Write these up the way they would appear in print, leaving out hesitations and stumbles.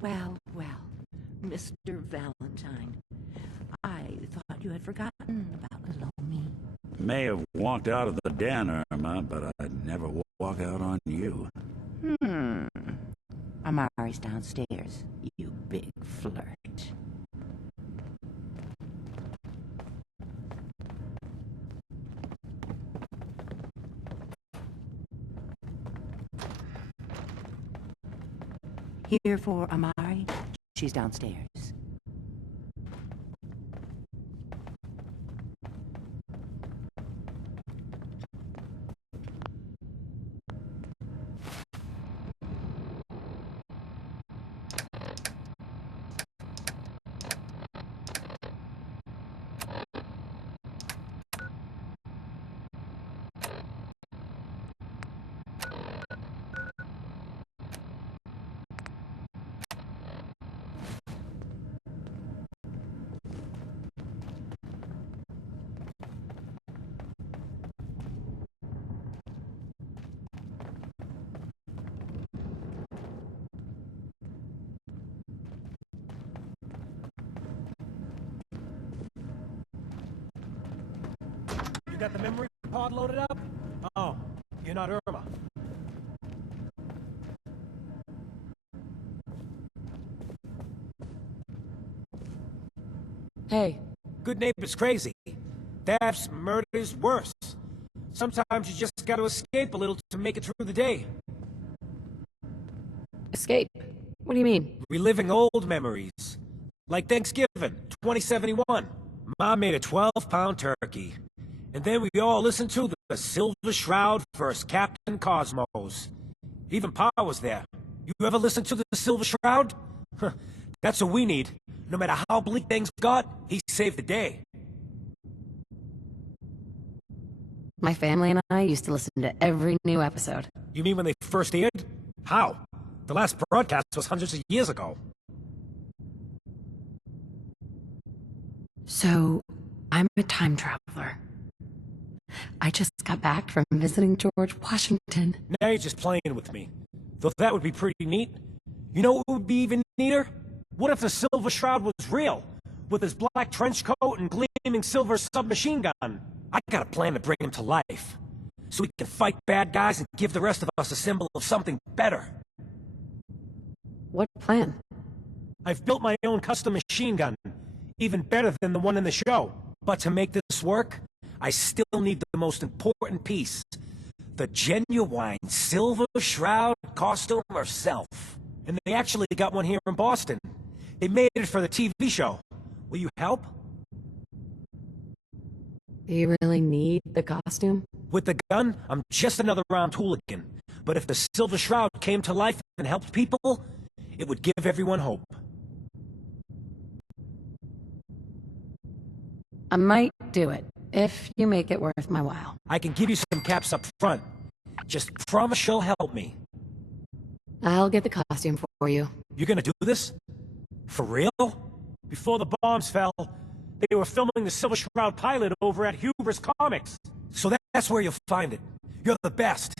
Well, well, Mr. Valentine, I thought you had forgotten about little me. May have walked out of the den, Irma, but I'd never walk out on you. Amari's downstairs, you big flirt. Here for Amari? She's downstairs. You got the memory pod loaded up? Oh, you're not Irma. Hey. Good neighbor's crazy. Thefts, murders, worse. Sometimes you just gotta escape a little to make it through the day. Escape? What do you mean? Reliving old memories. Like Thanksgiving, 2071. Mom made a 12-pound turkey. And then we all listened to the Silver Shroud vs. Captain Cosmos. Even Pa was there. You ever listen to the Silver Shroud? That's what we need. No matter how bleak things got, he saved the day. My family and I used to listen to every new episode. You mean when they first aired? How? The last broadcast was hundreds of years ago. So, I'm a time traveler. I just got back from visiting George Washington. Now you're just playing with me. Though that would be pretty neat. You know what would be even neater? What if the Silver Shroud was real? With his black trench coat and gleaming silver submachine gun. I got a plan to bring him to life. So we can fight bad guys and give the rest of us a symbol of something better. What plan? I've built my own custom machine gun. Even better than the one in the show. But to make this work, I still need the most important piece. The genuine Silver Shroud costume herself. And they actually got one here in Boston. They made it for the TV show. Will you help? Do you really need the costume? With the gun, I'm just another round hooligan. But if the Silver Shroud came to life and helped people, it would give everyone hope. I might do it, if you make it worth my while. I can give you some caps up front. Just promise you'll help me. I'll get the costume for you. You're gonna do this? For real? Before the bombs fell, they were filming the Silver Shroud pilot over at Hubris Comics. So that's where you'll find it. You're the best.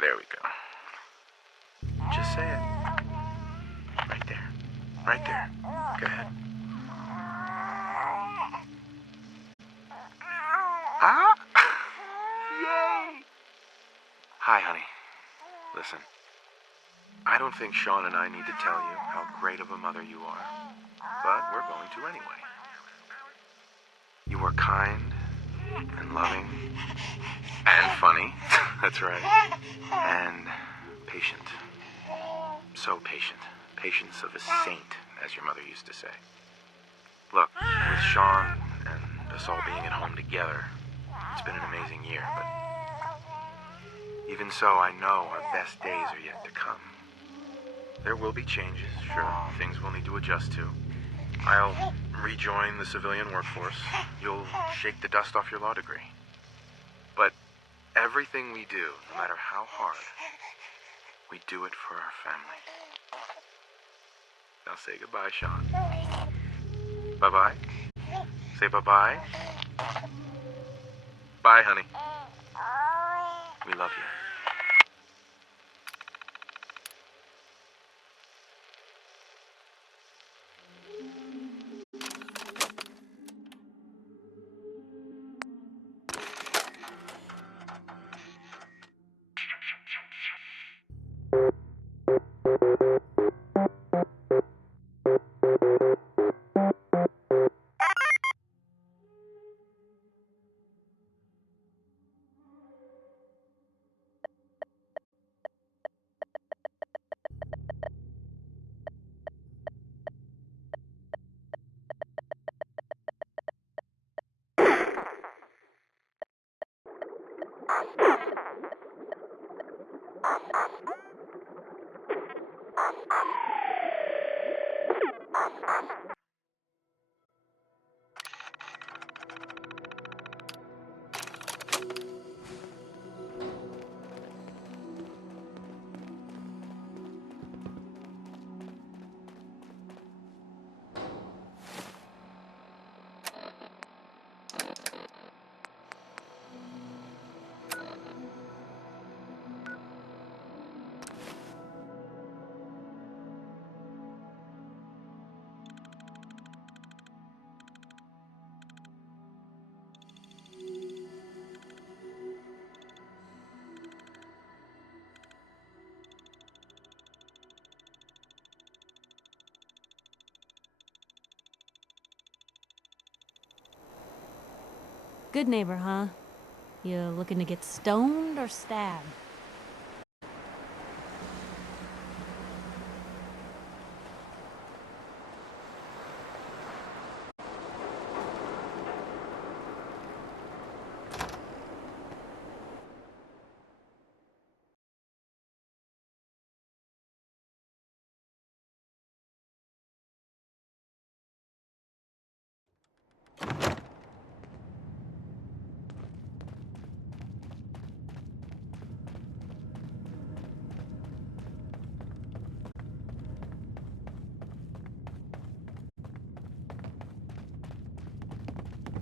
There we go. Just say it. Right there. Right there. Go ahead. Huh? Yay! Hi, honey. Listen. I don't think Sean and I need to tell you how great of a mother you are, but we're going to anyway. You are kind and loving and funny. That's right. And patient. So patient. Patience of a saint, as your mother used to say. Look, with Sean and us all being at home together, it's been an amazing year, but even so, I know our best days are yet to come. There will be changes, sure, things we'll need to adjust to. I'll rejoin the civilian workforce. You'll shake the dust off your law degree. But everything we do, no matter how hard, we do it for our family. Now say goodbye, Sean. Bye-bye. Say bye-bye. Bye, honey. We love you. Good neighbor, huh? You looking to get stoned or stabbed?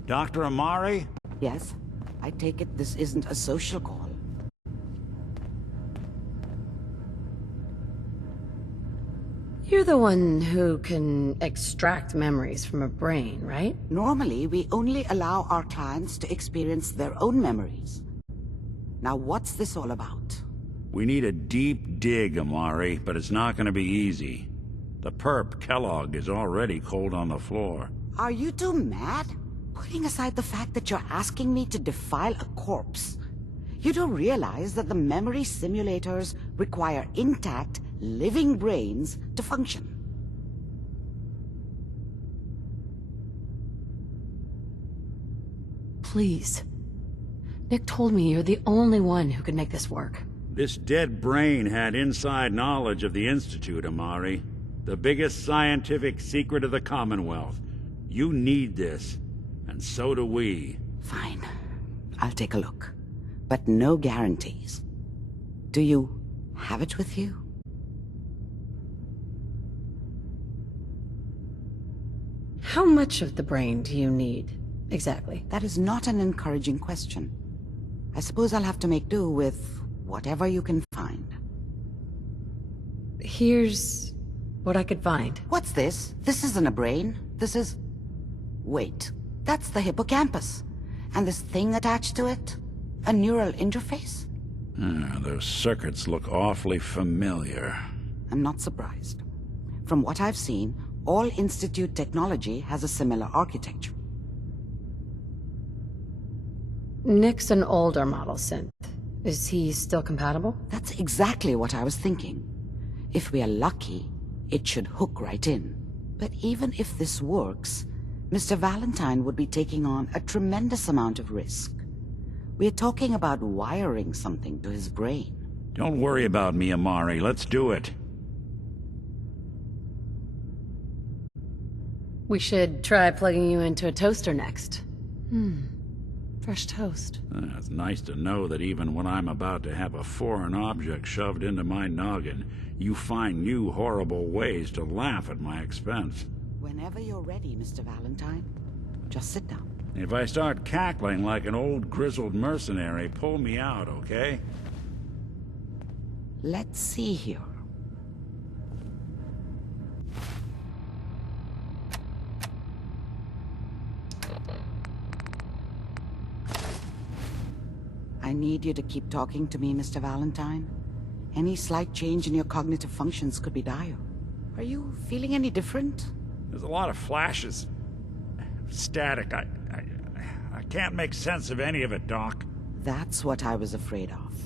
Dr. Amari? Yes? I take it this isn't a social call. You're the one who can extract memories from a brain, right? Normally, we only allow our clients to experience their own memories. Now, what's this all about? We need a deep dig, Amari, but it's not gonna be easy. The perp, Kellogg, is already cold on the floor. Are you two mad? Putting aside the fact that you're asking me to defile a corpse, you do realize that the memory simulators require intact, living brains to function. Please. Nick told me you're the only one who can make this work. This dead brain had inside knowledge of the Institute, Amari. The biggest scientific secret of the Commonwealth. You need this, and so do we. Fine. I'll take a look. But no guarantees. Do you have it with you? How much of the brain do you need, exactly? That is not an encouraging question. I suppose I'll have to make do with Whatever you can find. Here's what I could find. What's this? This isn't a brain. This is... Wait, that's the hippocampus. And this thing attached to it? A neural interface? Those circuits look awfully familiar. I'm not surprised. From what I've seen, all Institute technology has a similar architecture. Nick's an older model synth. Is he still compatible? That's exactly what I was thinking. If we are lucky, it should hook right in. But even if this works, Mr. Valentine would be taking on a tremendous amount of risk. We're talking about wiring something to his brain. Don't worry about me, Amari. Let's do it. We should try plugging you into a toaster next. Fresh toast. It's nice to know that even when I'm about to have a foreign object shoved into my noggin, you find new horrible ways to laugh at my expense. Whenever you're ready, Mr. Valentine, just sit down. If I start cackling like an old grizzled mercenary, pull me out, okay? Let's see here. I need you to keep talking to me, Mr. Valentine. Any slight change in your cognitive functions could be dire. Are you feeling any different? There's a lot of flashes. Static. I can't make sense of any of it, Doc. That's what I was afraid of.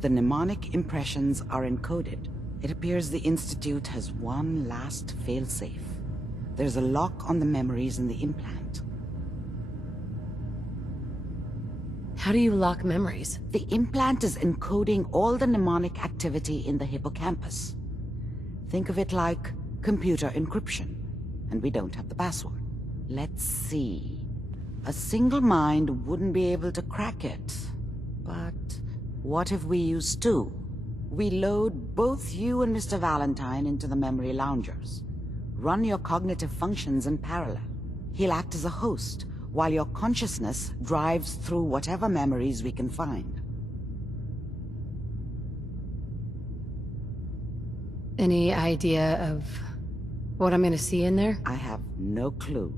The mnemonic impressions are encoded. It appears the Institute has one last failsafe. There's a lock on the memories in the implant. How do you lock memories? The implant is encoding all the mnemonic activity in the hippocampus. Think of it like computer encryption, and we don't have the password. Let's see. A single mind wouldn't be able to crack it. But what if we use two? We load both you and Mr. Valentine into the memory loungers. Run your cognitive functions in parallel. He'll act as a host, while your consciousness drives through whatever memories we can find. Any idea of what I'm gonna see in there? I have no clue.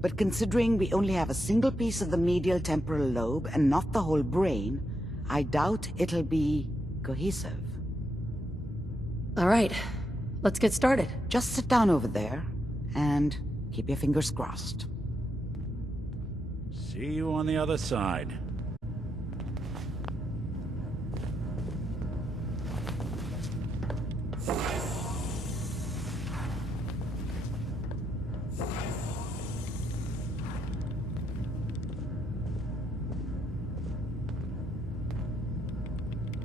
But considering we only have a single piece of the medial temporal lobe and not the whole brain, I doubt it'll be cohesive. All right, let's get started. Just sit down over there and keep your fingers crossed. See you on the other side.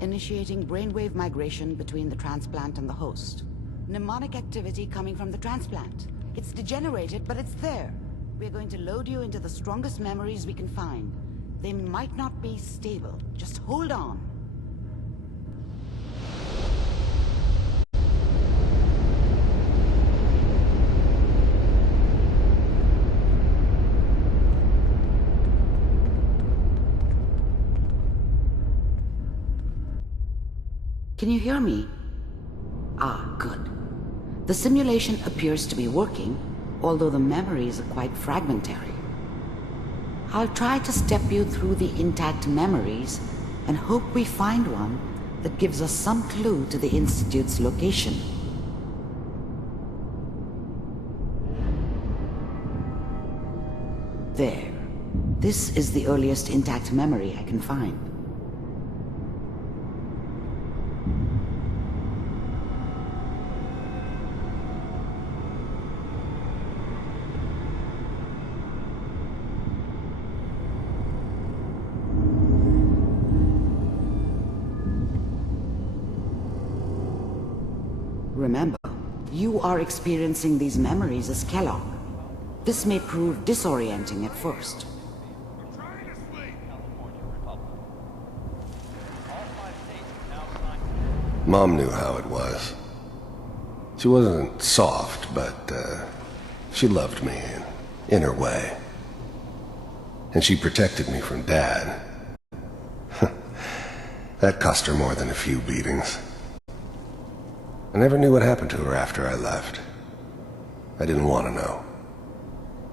Initiating brainwave migration between the transplant and the host. Mnemonic activity coming from the transplant. It's degenerated, but it's there. We're going to load you into the strongest memories we can find. They might not be stable. Just hold on. Can you hear me? Ah, good. The simulation appears to be working, although the memories are quite fragmentary. I'll try to step you through the intact memories and hope we find one that gives us some clue to the Institute's location. There. This is the earliest intact memory I can find. Remember, you are experiencing these memories as Kellogg. This may prove disorienting at first. Mom knew how it was. She wasn't soft, but she loved me in her way. And she protected me from Dad. That cost her more than a few beatings. I never knew what happened to her after I left. I didn't want to know.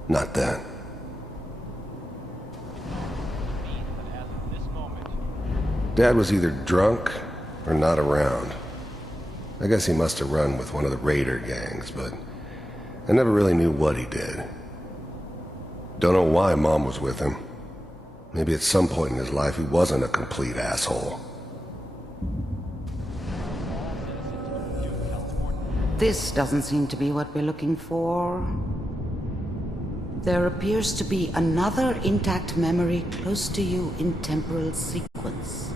Not then. Dad was either drunk or not around. I guess he must have run with one of the raider gangs, but I never really knew what he did. Don't know why Mom was with him. Maybe at some point in his life he wasn't a complete asshole. This doesn't seem to be what we're looking for. There appears to be another intact memory close to you in temporal sequence.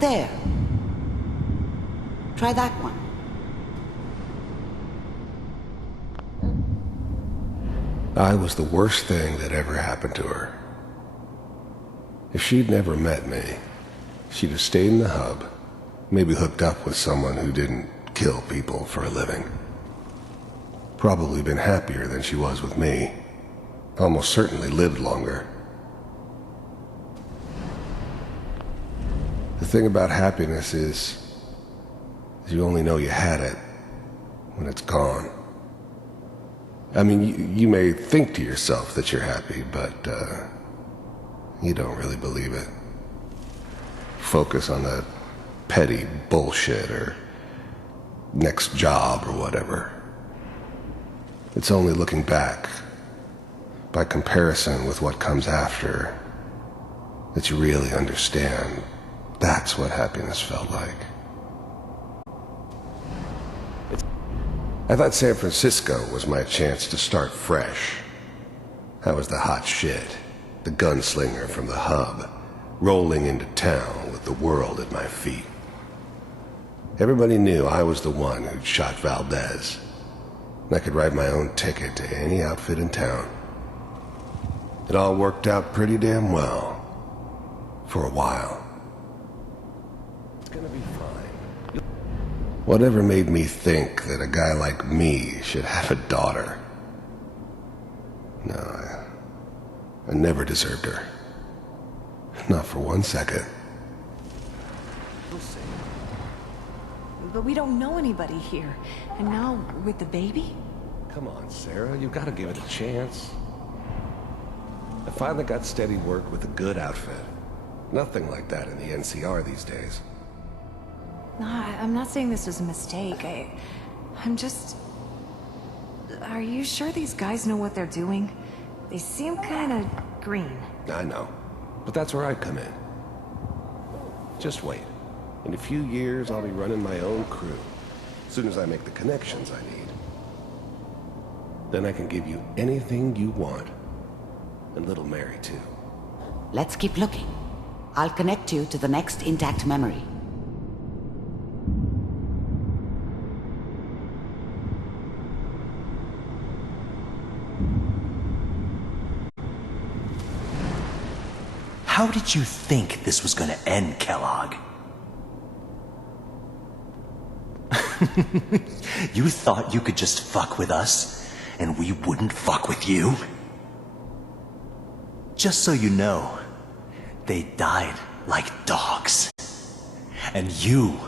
There. Try that one. I was the worst thing that ever happened to her. If she'd never met me, she'd have stayed in the hub, maybe hooked up with someone who didn't kill people for a living. Probably been happier than she was with me. Almost certainly lived longer. The thing about happiness is you only know you had it when it's gone. I mean, you may think to yourself that you're happy, but you don't really believe it. Focus on that petty bullshit or next job or whatever. It's only looking back, by comparison with what comes after, that you really understand that's what happiness felt like. I thought San Francisco was my chance to start fresh. I was the hot shit, the gunslinger from the hub, rolling into town with the world at my feet. Everybody knew I was the one who'd shot Valdez. And I could write my own ticket to any outfit in town. It all worked out pretty damn well. For a while. It's gonna be fine. Whatever made me think that a guy like me should have a daughter? No, I never deserved her. Not for 1 second. But we don't know anybody here. And now, with the baby? Come on, Sarah, you've got to give it a chance. I finally got steady work with a good outfit. Nothing like that in the NCR these days. No, I'm not saying this was a mistake. I'm just... Are you sure these guys know what they're doing? They seem kind of green. I know, but that's where I come in. Just wait. In a few years, I'll be running my own crew. As soon as I make the connections I need. Then I can give you anything you want. And little Mary, too. Let's keep looking. I'll connect you to the next intact memory. How did you think this was gonna end, Kellogg? You thought you could just fuck with us, and we wouldn't fuck with you? Just so you know, they died like dogs. And you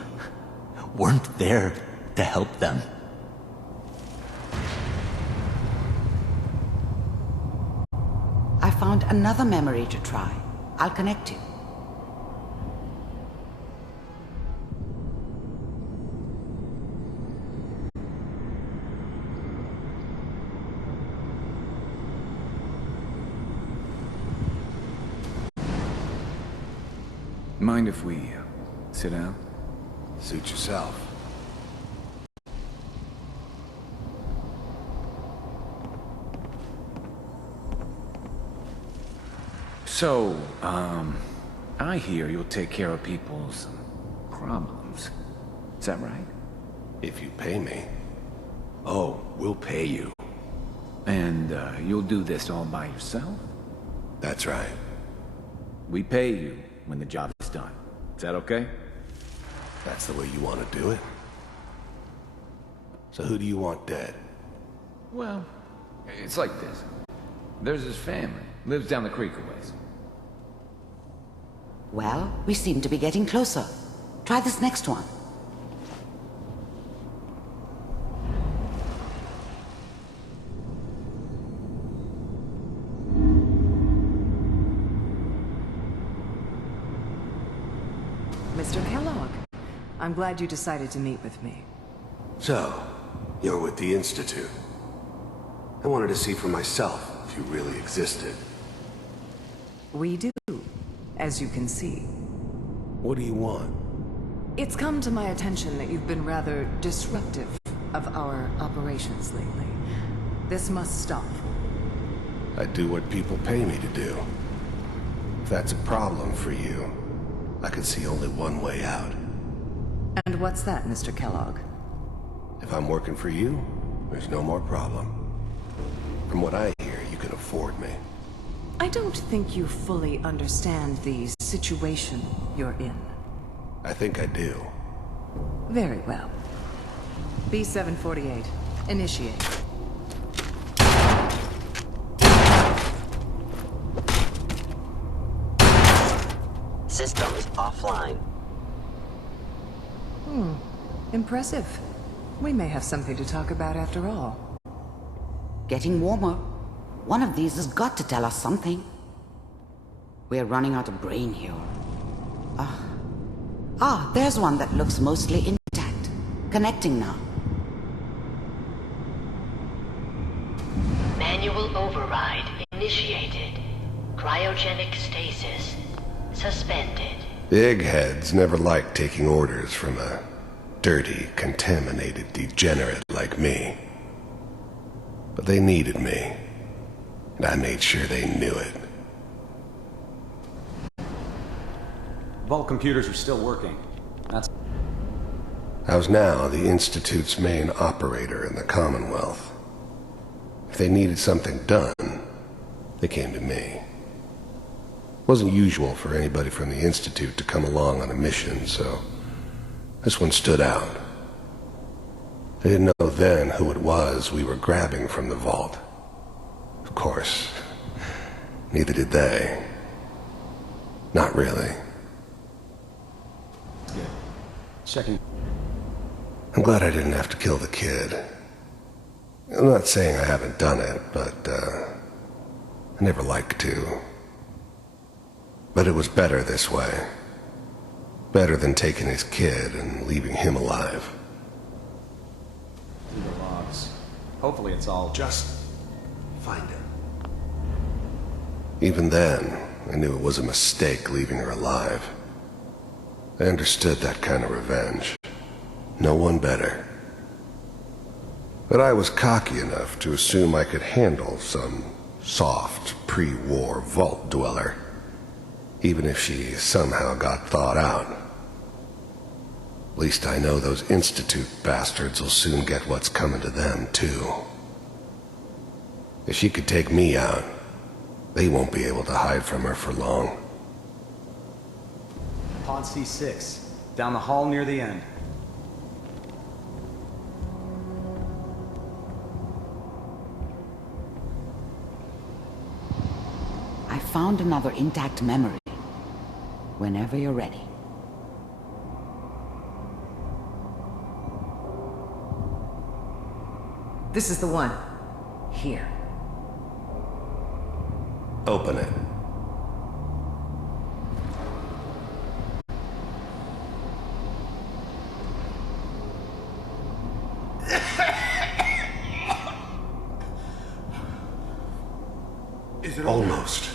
weren't there to help them. I found another memory to try. I'll connect you. Mind if we sit down? Suit yourself. So, I hear you'll take care of people's problems. Is that right? If you pay me. Oh, we'll pay you. And, you'll do this all by yourself? That's right. We pay you when the job is done. Is that okay? That's the way you want to do it. So who do you want dead? Well, it's like this. There's his family. Lives down the creek a ways. Well, we seem to be getting closer. Try this next one. Mr. Kellogg, I'm glad you decided to meet with me. So, you're with the Institute. I wanted to see for myself if you really existed. We do, as you can see. What do you want? It's come to my attention that you've been rather disruptive of our operations lately. This must stop. I do what people pay me to do. If that's a problem for you, I could see only one way out. And what's that, Mr. Kellogg? If I'm working for you, there's no more problem. From what I hear, you can afford me. I don't think you fully understand the situation you're in. I think I do. Very well. B-748, initiate. Systems offline. Impressive. We may have something to talk about after all. Getting warmer. One of these has got to tell us something. We're running out of brain here. There's one that looks mostly intact. Connecting now. Manual override initiated. Cryogenic stasis suspended. The eggheads never liked taking orders from a dirty, contaminated degenerate like me. But they needed me, and I made sure they knew it. Vault computers are still working. I was now the Institute's main operator in the Commonwealth. If they needed something done, they came to me. It wasn't usual for anybody from the Institute to come along on a mission, so this one stood out. They didn't know then who it was we were grabbing from the vault. Of course, neither did they. Not really. Checking. I'm glad I didn't have to kill the kid. I'm not saying I haven't done it, but, I never liked to. But it was better this way. Better than taking his kid and leaving him alive. Through the logs. Hopefully it's all... Just find him. Even then, I knew it was a mistake leaving her alive. I understood that kind of revenge. No one better. But I was cocky enough to assume I could handle some soft, pre-war vault dweller, even if she somehow got thawed out. At least I know those Institute bastards will soon get what's coming to them, too. If she could take me out, they won't be able to hide from her for long. Pod C6. Down the hall near the end. I found another intact memory. Whenever you're ready. This is the one. Here. Open it. Is it Almost.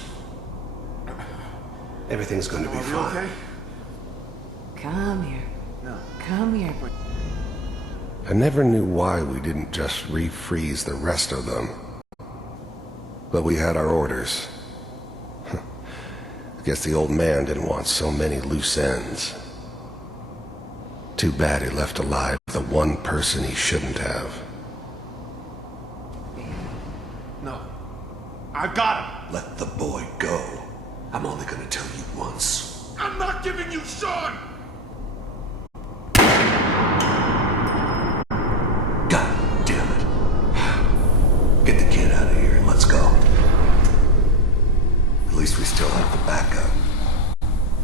Everything's going to be fine. Okay? Come here. No. Come here. I never knew why we didn't just refreeze the rest of them. But we had our orders. I guess the old man didn't want so many loose ends. Too bad he left alive the one person he shouldn't have. No. I got him! Let the boy go. I'm only gonna tell you once. I'm not giving you Sean! God damn it. Get the kid out of here and let's go. least we still have the backup.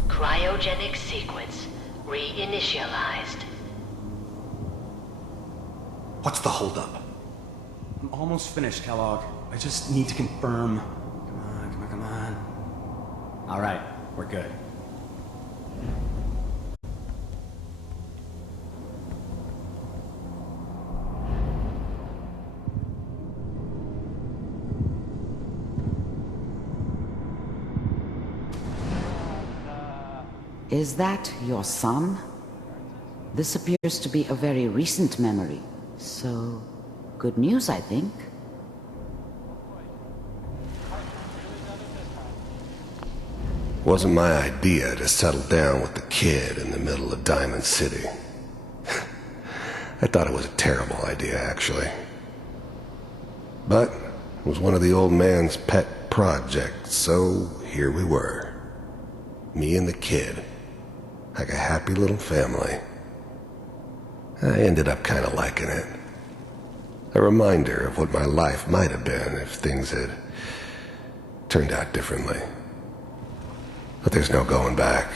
Cryogenic sequence reinitiated. realized. What's the holdup? I'm almost finished, Kellogg. I just need to confirm. Come on. All right, we're good. Is that your son? This appears to be a very recent memory, so good news, I think. Wasn't my idea to settle down with the kid in the middle of Diamond City. I thought it was a terrible idea, actually. But it was one of the old man's pet projects, so here we were. Me and the kid. Like a happy little family. I ended up kind of liking it. A reminder of what my life might have been if things had turned out differently. But there's no going back.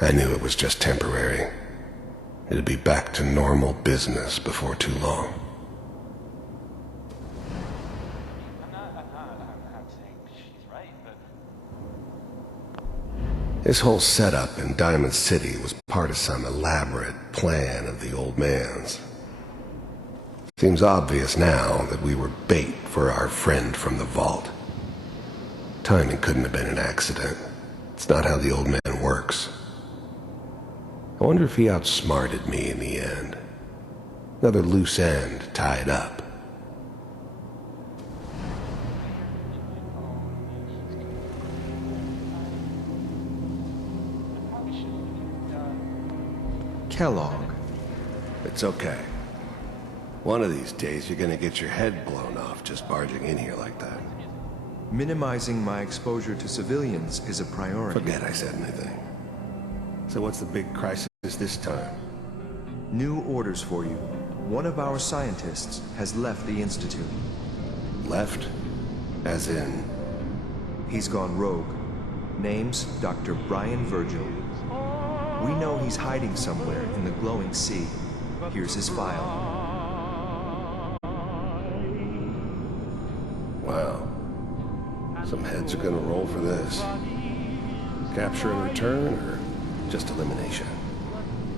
I knew it was just temporary. It'd be back to normal business before too long. This whole setup in Diamond City was part of some elaborate plan of the old man's. Seems obvious now that we were bait for our friend from the vault. Timing couldn't have been an accident. It's not how the old man works. I wonder if he outsmarted me in the end. Another loose end tied up. Kellogg. It's okay. One of these days you're gonna get your head blown off just barging in here like that. Minimizing my exposure to civilians is a priority. Forget I said anything. So what's the big crisis this time? New orders for you. One of our scientists has left the Institute. Left? As in? He's gone rogue. Name's Dr. Brian Virgil. We know he's hiding somewhere in the glowing sea. Here's his file. Wow. Some heads are gonna roll for this. Capture and return, or just elimination?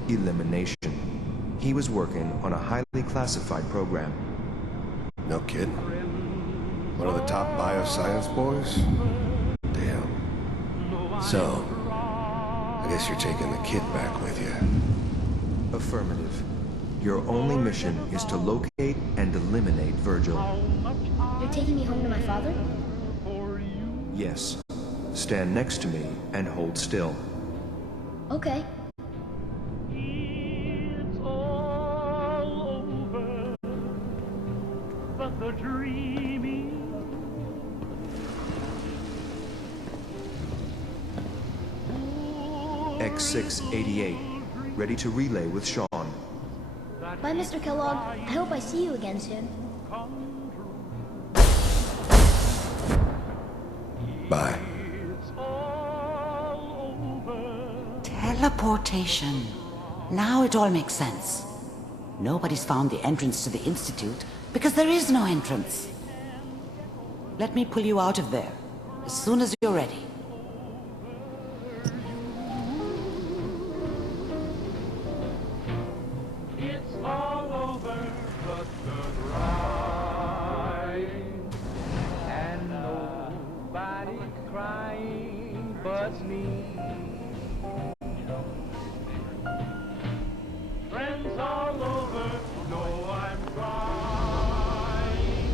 Elimination. He was working on a highly classified program. No kidding. One of the top bioscience boys? Damn. So, I guess you're taking the kid back with you. Affirmative. Your only mission is to locate and eliminate Virgil. You're taking me home to my father? Yes. Stand next to me and hold still. Okay. It's all over, but the dreaming. X688, ready to relay with Sean. Bye, Mr. Kellogg. I hope I see you again soon. Bye. Teleportation. Now it all makes sense. Nobody's found the entrance to the Institute because there is no entrance. Let me pull you out of there as soon as you're ready. It's all over but the crying, and nobody crying but me. Friends all over know I'm trying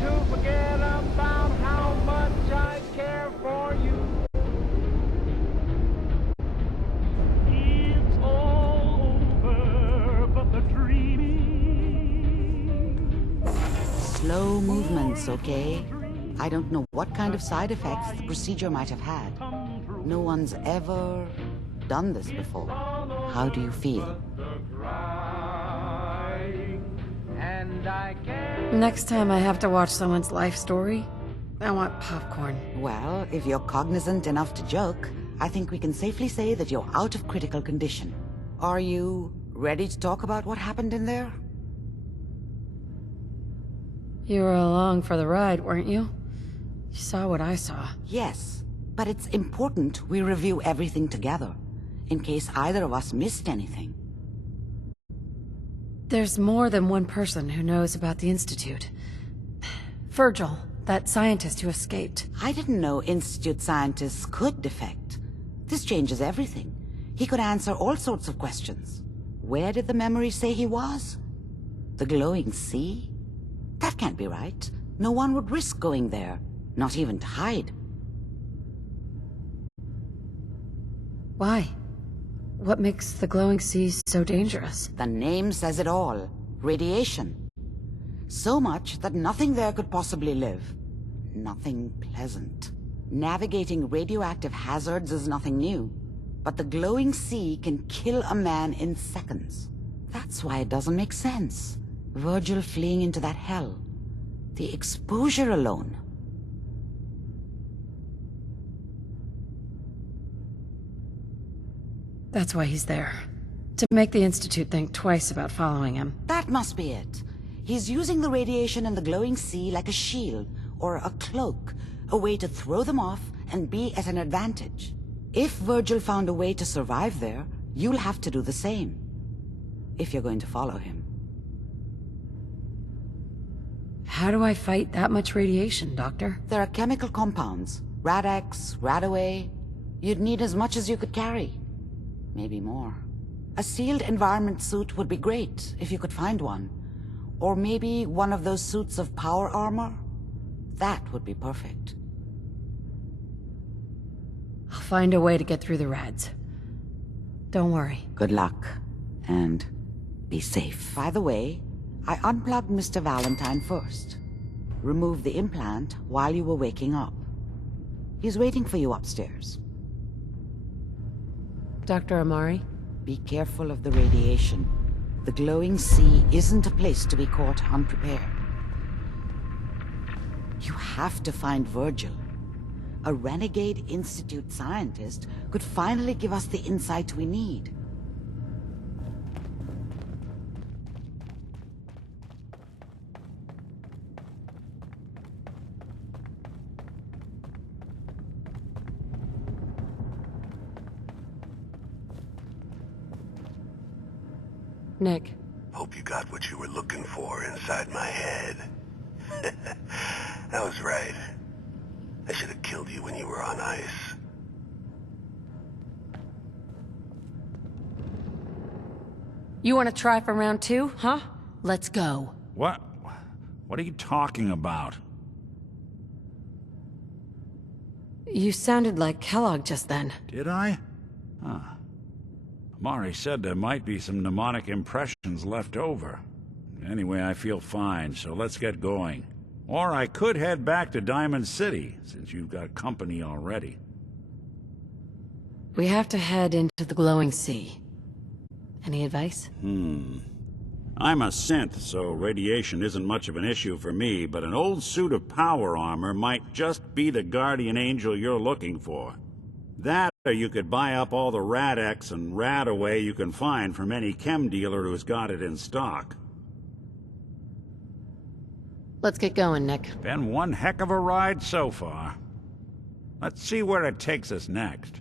to forget about how much I care for you. It's all over but the dreaming. Slow movements, okay? I don't know what kind of side effects the procedure might have had. No one's ever done this before. How do you feel? Next time I have to watch someone's life story, I want popcorn. Well, if you're cognizant enough to joke, I think we can safely say that you're out of critical condition. Are you ready to talk about what happened in there? You were along for the ride, weren't you? You saw what I saw. Yes, but it's important we review everything together, in case either of us missed anything. There's more than one person who knows about the Institute. Virgil, that scientist who escaped. I didn't know Institute scientists could defect. This changes everything. He could answer all sorts of questions. Where did the memory say he was? The glowing sea? That can't be right. No one would risk going there, not even to hide. Why? What makes the glowing sea so dangerous? The name says it all. Radiation. So much that nothing there could possibly live. Nothing pleasant. Navigating radioactive hazards is nothing new. But the glowing sea can kill a man in seconds. That's why it doesn't make sense. Virgil fleeing into that hell. The exposure alone. That's why he's there. To make the Institute think twice about following him. That must be it. He's using the radiation in the glowing sea like a shield, or a cloak, a way to throw them off and be at an advantage. If Virgil found a way to survive there, you'll have to do the same. If you're going to follow him. How do I fight that much radiation, Doctor? There are chemical compounds. Rad-X, Radaway. You'd need as much as you could carry. Maybe more. A sealed environment suit would be great, if you could find one. Or maybe one of those suits of power armor? That would be perfect. I'll find a way to get through the rads. Don't worry. Good luck. And be safe. By the way, I unplugged Mr. Valentine first. Removed the implant while you were waking up. He's waiting for you upstairs. Dr. Amari? Be careful of the radiation. The glowing sea isn't a place to be caught unprepared. You have to find Virgil. A renegade Institute scientist could finally give us the insight we need. Nick. Hope you got what you were looking for inside my head. I was right. I should have killed you when you were on ice. You want to try for round 2, huh? Let's go. What are you talking about? You sounded like Kellogg just then. Did I? Huh. Amari said there might be some mnemonic impressions left over. Anyway, I feel fine, so let's get going. Or I could head back to Diamond City, since you've got company already. We have to head into the glowing sea. Any advice? I'm a synth, so radiation isn't much of an issue for me, but an old suit of power armor might just be the guardian angel you're looking for. That, or you could buy up all the Rad-X and Radaway you can find from any chem dealer who's got it in stock. Let's get going, Nick. Been one heck of a ride so far. Let's see where it takes us next.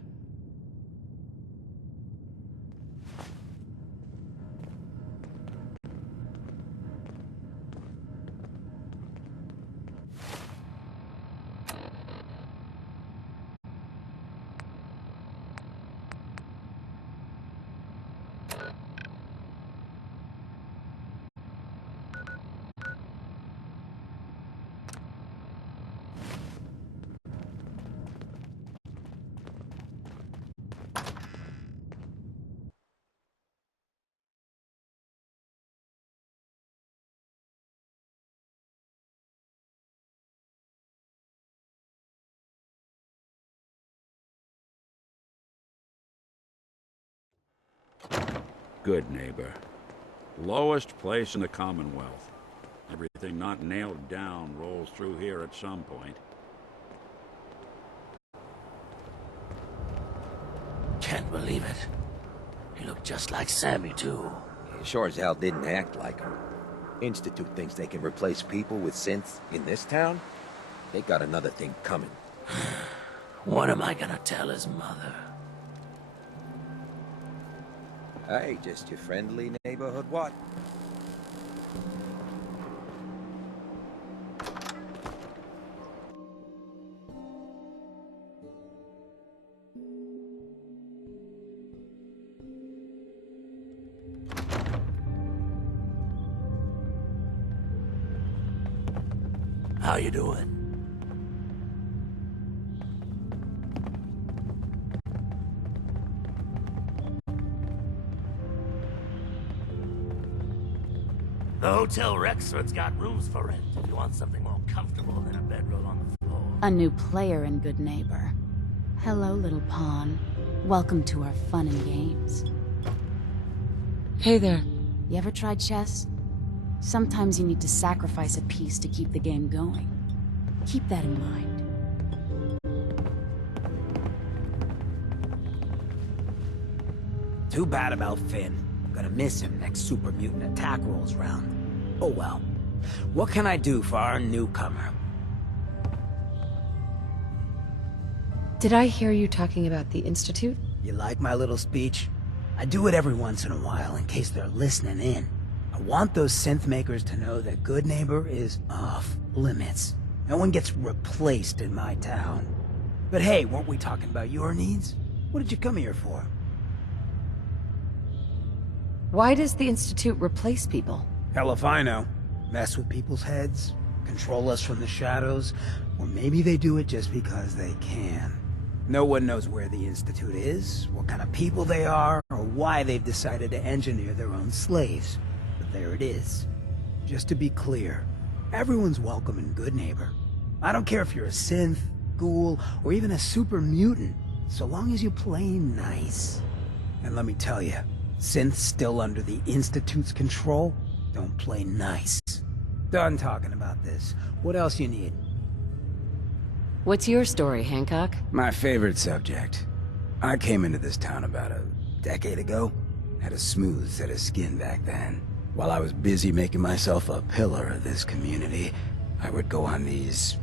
Good neighbor. Lowest place in the Commonwealth. Everything not nailed down rolls through here at some point. believe it. He looked just like Sammy, too. He sure as hell didn't act like him. Institute thinks they can replace people with synths in this town? They got another thing coming. What am I gonna tell his mother? Hey, just your friendly neighborhood what? How you doing? The Hotel Rexford's got rooms for rent if you want something more comfortable than a bedroll on the floor. A new player and good neighbor. Hello, little pawn. Welcome to our fun and games. Hey there. You ever tried chess? Sometimes you need to sacrifice a piece to keep the game going. Keep that in mind. Too bad about Finn. Gonna miss him next super mutant attack rolls round. Oh well. What can I do for our newcomer? Did I hear you talking about the Institute? You like my little speech? I do it every once in a while in case they're listening in. I want those synth makers to know that Good Neighbor is off limits. No one gets replaced in my town. But hey, weren't we talking about your needs? What did you come here for? Why does the Institute replace people? Hell if I know. Mess with people's heads, control us from the shadows, or maybe they do it just because they can. No one knows where the Institute is, what kind of people they are, or why they've decided to engineer their own slaves. But there it is. Just to be clear, everyone's welcome in Good Neighbor. I don't care if you're a synth, ghoul, or even a super mutant, so long as you play nice. And let me tell you, synths still under the Institute's control don't play nice. Done talking about this. What else you need? What's your story, Hancock? My favorite subject. I came into this town about a decade ago. Had a smooth set of skin back then. While I was busy making myself a pillar of this community, I would go on these,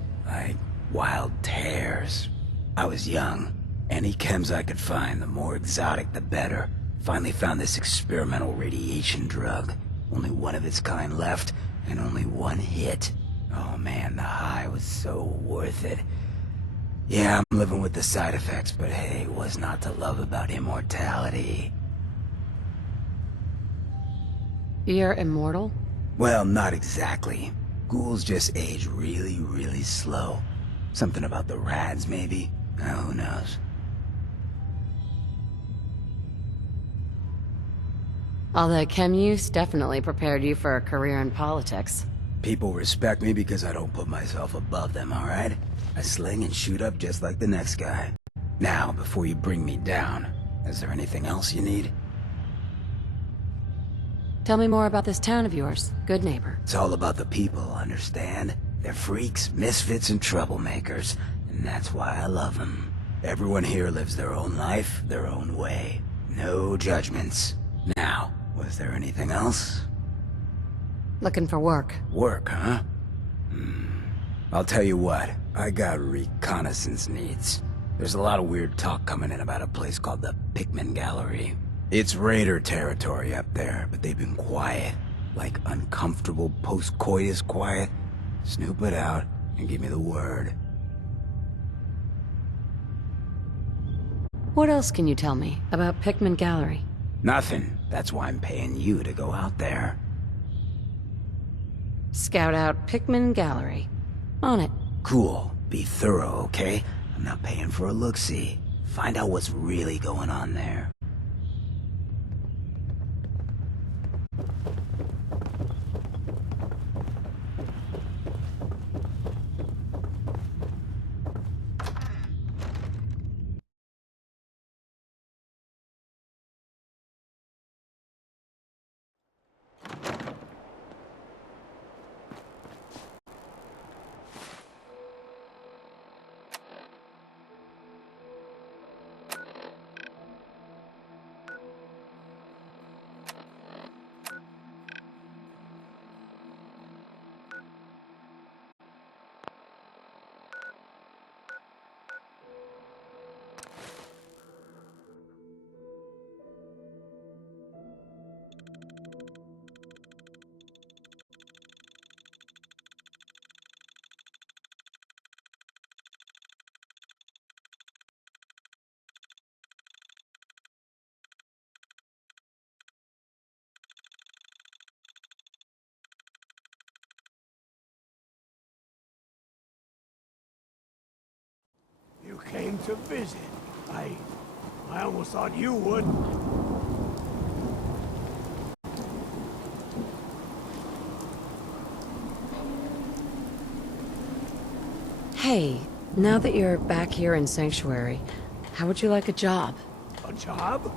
wild tears. I was young. Any chems I could find, the more exotic the better. Finally found this experimental radiation drug. Only one of its kind left, and only one hit. Oh man, the high was so worth it. Yeah, I'm living with the side effects, but hey, what's not to love about immortality? You're immortal? Well, not exactly. Ghouls just age really, really slow. Something about the rads, maybe? Who knows? All that chem use definitely prepared you for a career in politics. People respect me because I don't put myself above them, alright? I sling and shoot up just like the next guy. Now, before you bring me down, is there anything else you need? Tell me more about this town of yours, Good Neighbor. It's all about the people, understand? They're freaks, misfits, and troublemakers, and that's why I love them. Everyone here lives their own life, their own way. No judgments. Now, was there anything else? Looking for work. Work, huh? I'll tell you what, I got reconnaissance needs. There's a lot of weird talk coming in about a place called the Pickman Gallery. It's raider territory up there, but they've been quiet. Like uncomfortable post-coitus quiet. Snoop it out and give me the word. What else can you tell me about Pickman Gallery? Nothing. That's why I'm paying you to go out there. Scout out Pickman Gallery. On it. Cool. Be thorough, okay? I'm not paying for a look-see. Find out what's really going on there. to visit. I almost thought you would. Hey, now that you're back here in Sanctuary, how would you like a job? A job?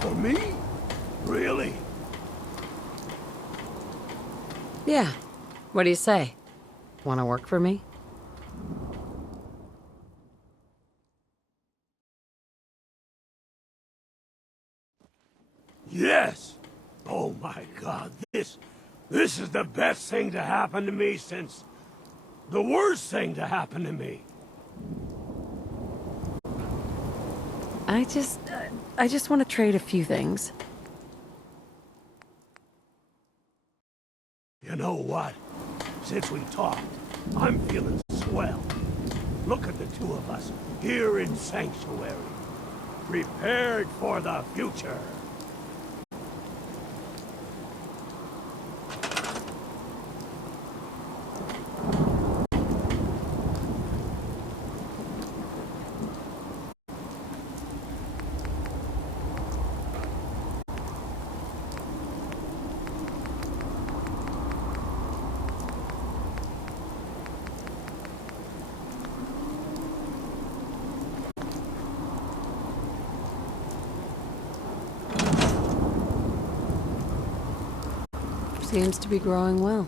For me? Really? Yeah. What do you say? Want to work for me? Yes! Oh my God, this is the best thing to happen to me since the worst thing to happen to me. I just want to trade a few things. You know what? Since we talked, I'm feeling swell. Look at the two of us here in Sanctuary, prepared for the future. Seems to be growing well.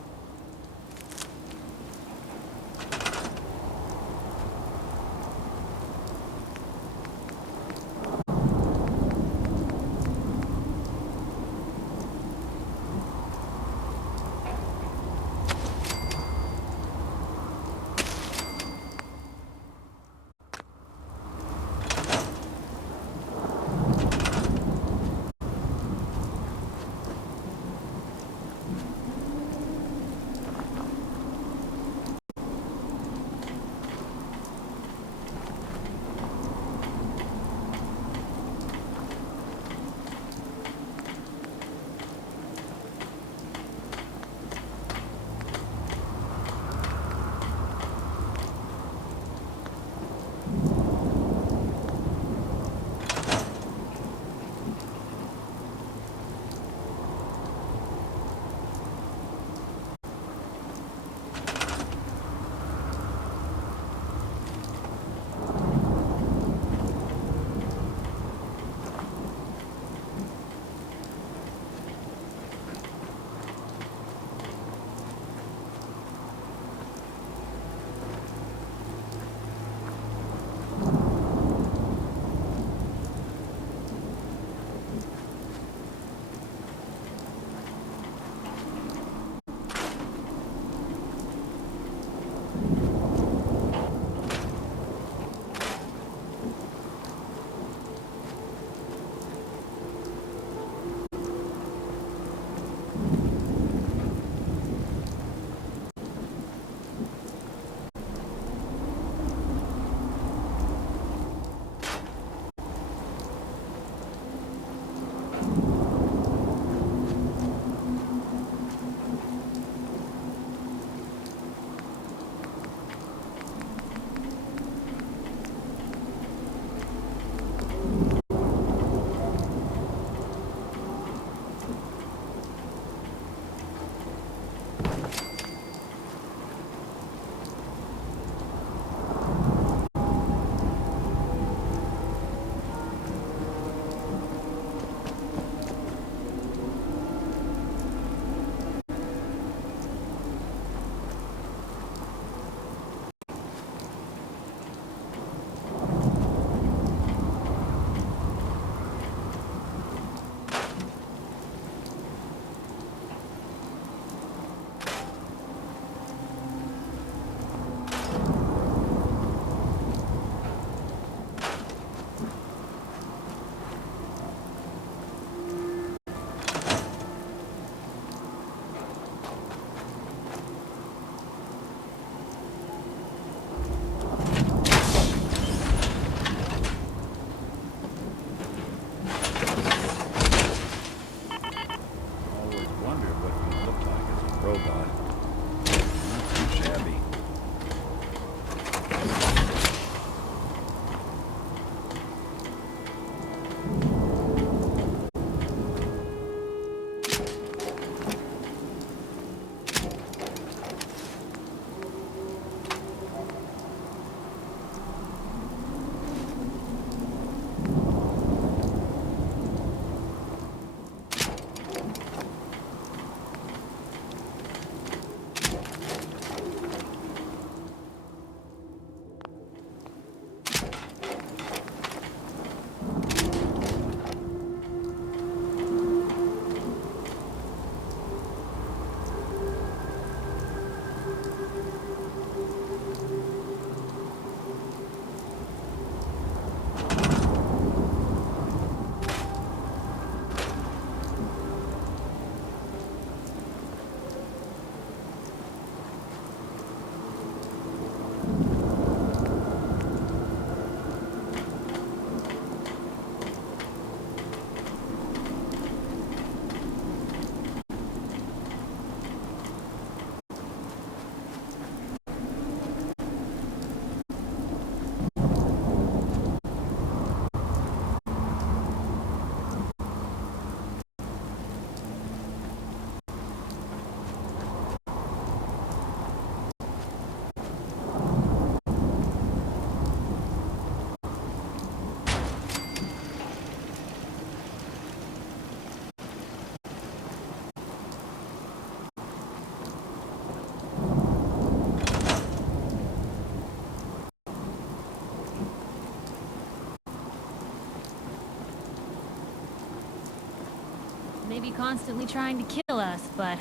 may be constantly trying to kill us, but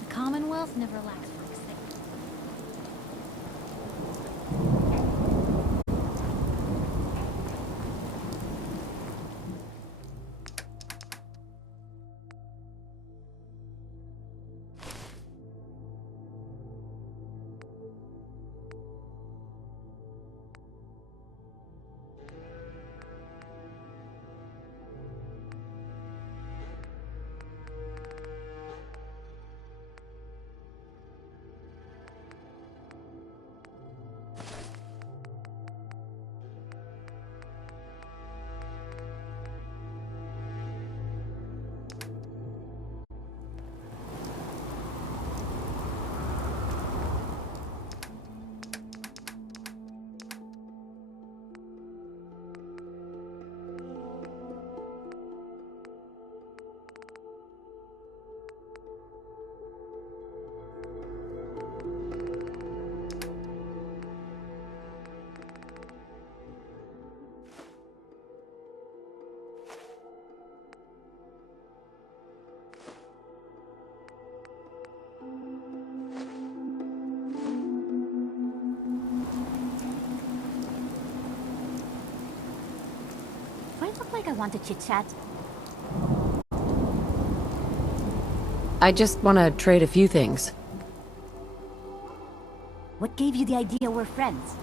the Commonwealth never lacks for excitement. Do I look like I want to chit-chat? I just want to trade a few things. What gave you the idea we're friends?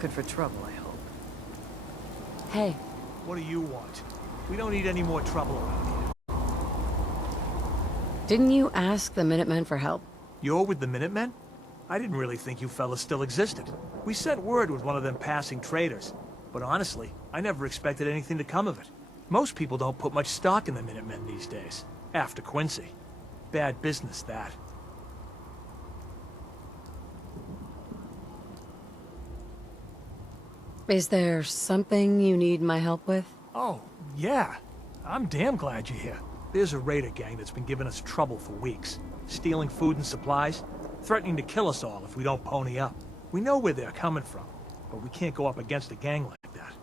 looking for trouble, I hope. Hey. What do you want? We don't need any more trouble around here. Didn't you ask the Minutemen for help? You're with the Minutemen? I didn't really think you fellas still existed. We sent word with one of them passing traders. But honestly, I never expected anything to come of it. Most people don't put much stock in the Minutemen these days. After Quincy. Bad business, that. Is there something you need my help with? Oh, yeah. I'm damn glad you're here. There's a raider gang that's been giving us trouble for weeks. Stealing food and supplies, threatening to kill us all if we don't pony up. We know where they're coming from, but we can't go up against a gang like that.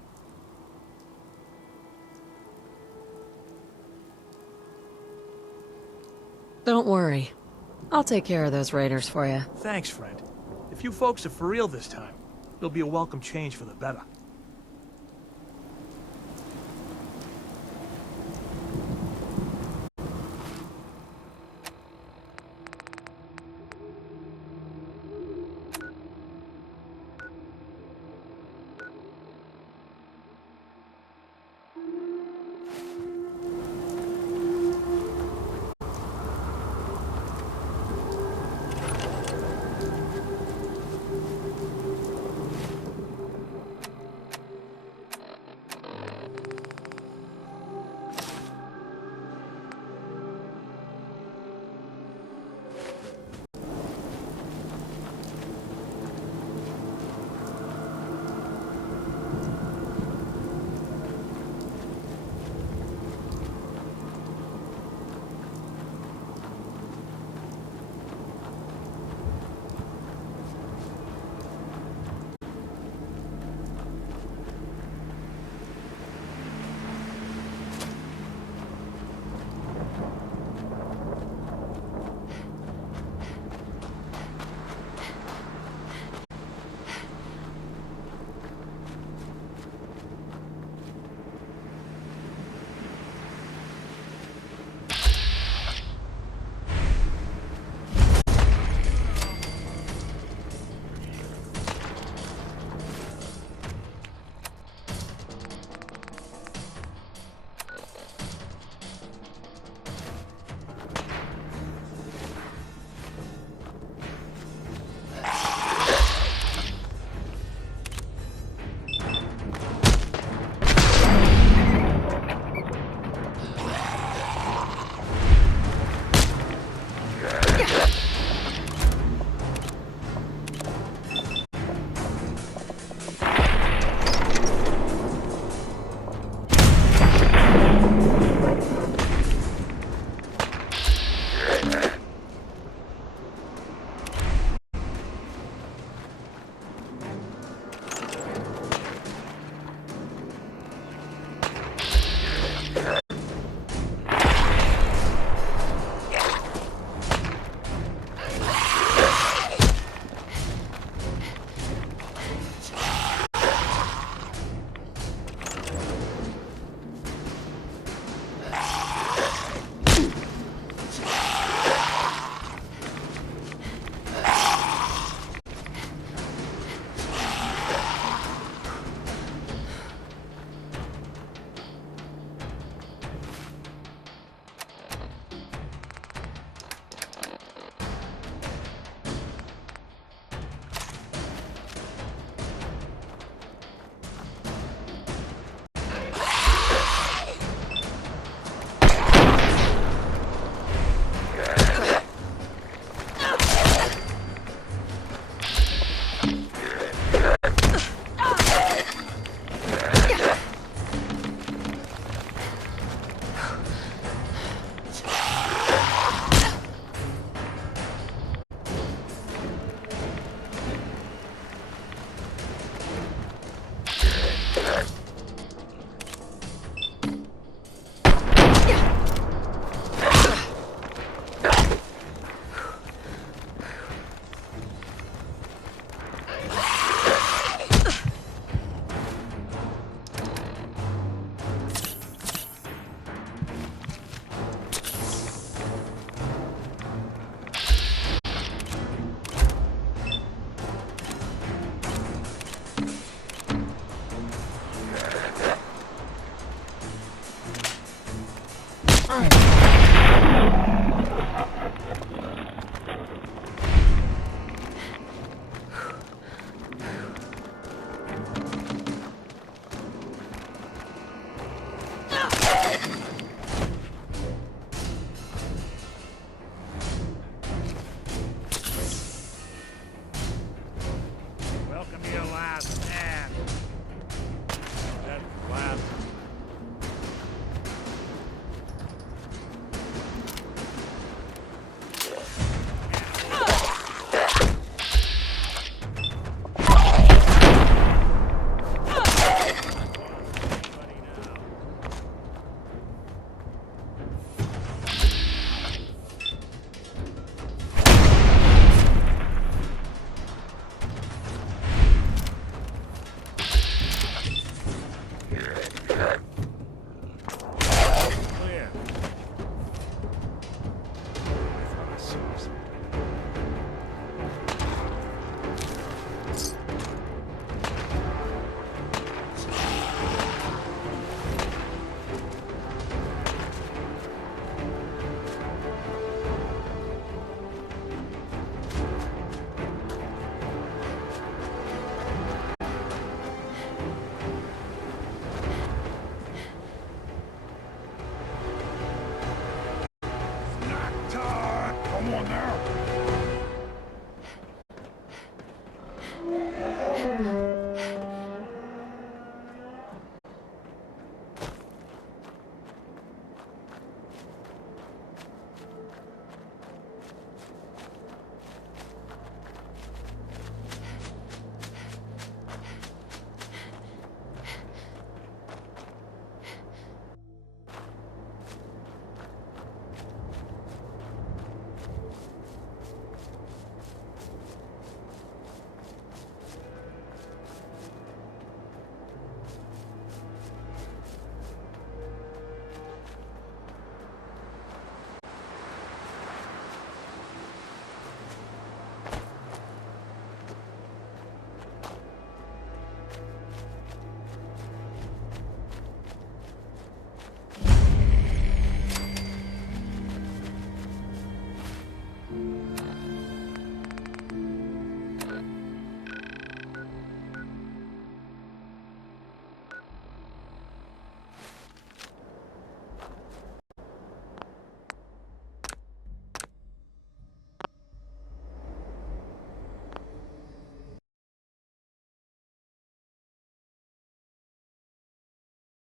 Don't worry. I'll take care of those raiders for you. Thanks, friend. If you folks are for real this time, it'll be a welcome change for the better. Welcome to your last stand. That's last. Good.